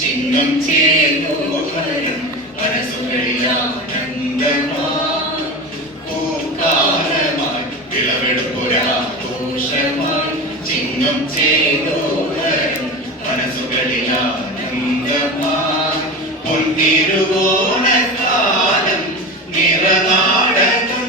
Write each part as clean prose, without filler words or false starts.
ചിഹ്നം ചേർന്നു മനസ്സുകളിലാനന്ദമായി പൂക്കാലമായി വിളവെടുപ്പൊരാഘോഷമായി ചിഹ്നം ചേർന്നു മനസ്സുകളിലാനന്ദമായി പൊൻതിരുവോണക്കാലം നിറനാടകം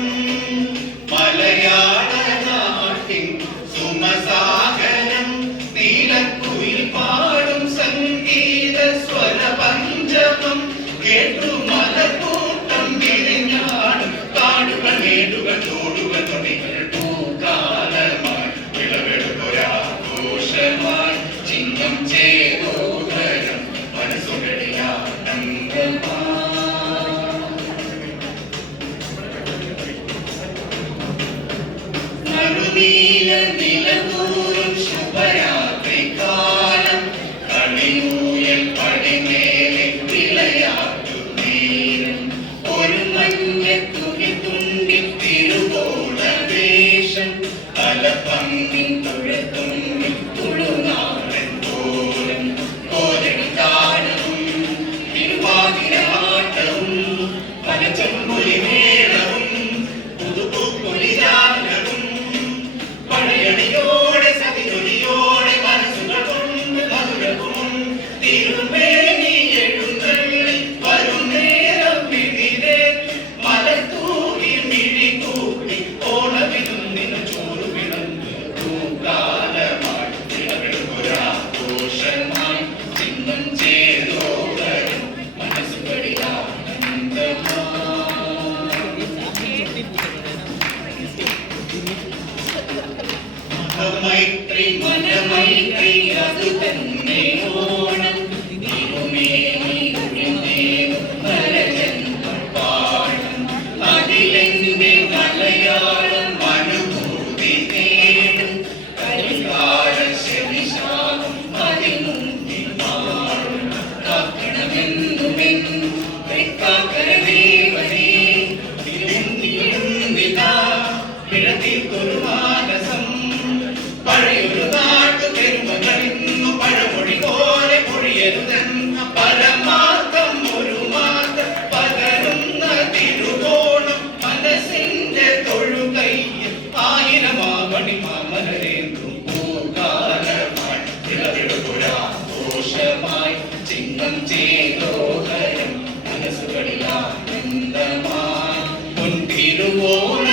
മലയാള നാട്ടിൻ സുമസാഗരം നീലക്കുയിൽ പാടും സംഗീത സ്വര പഞ്ചമം കേട്ടു മലക്കൂട്ടം വിരിഞ്ഞാടും കാടുകൾ മേടുകൾ തോടുകൾ തൊടികൾ പൂക്കാലമായി വിളവെടുപ്പൊരാഘോഷമായി ചിഹ്നം ചേതോഹരം മനസ്സുകളിലാനന്ദമായി നടുനീല നിലകൂറും ശുഭരാത്രി കാലം കളിയൂയൽ പടിമേലെ വിളയാടുന്നേരം ഒരു മഞ്ഞ തുണി തുണ്ടി തിരുവോണവേഷം തലപ്പങ്ങിൻ തുഴത്തുണ്ണി തുളുനാടൻ തോരം കോരടിത്താടവും തിരുവാതിരാട്ടവും പല ചെമ്പൊലിമേളവും പുതുപൂപ്പൊലിജാലവും പഴയടിയോടെ സതിരൊലിയോടെ മനസ്സുകൾ കൊണ്ട് മധുരവും തിരുമേനി എഴുന്നള്ളി വരും നേരം വിധിരെ മലത്തൂകി മിഴികൂട്ടി ഓണവിരുന്നിന് ചോറ് വിളന്ന് പൂക്കാലമായി വിളവെടുപ്പൊരാഘോഷമായി ചിഹ്നം ചേതോഹരം മനസ്സുകളിലാനന്ദമായി മനമൈത്രി അത് തന്നെ ഓണം പാടും അതിലെന്റെ മലയാളം അനുഭൂതി നേടും കരികാല ശനിശാപം അതിൽ മുന്നിൽ മാറും കാക്കണമെന്നുമെന്നും തൃക്കാക്കരദേവനേ തിരുന്നിതാ പിഴതീർത്തൊരു മാനസം പഴയൊരു നാട്ടു പെരുമകളിന്നു പഴമൊഴി പോലെ പൊഴിയരുതെന്ന പരമാർത്ഥം ഒരു മാർഗം പകരുന്ന തിരുവോണം മനസ്സിന്റെ തൊഴുകൈയിൽ ആയിരമാവണി മാമലരേന്തും പൂക്കാലമായി വിളവെടുപ്പൊരാഘോഷമായി ചിഹ്നം ചേതോഹരം മനസ്സുകളിലാനന്ദമായി പൊൻതിരുവോണം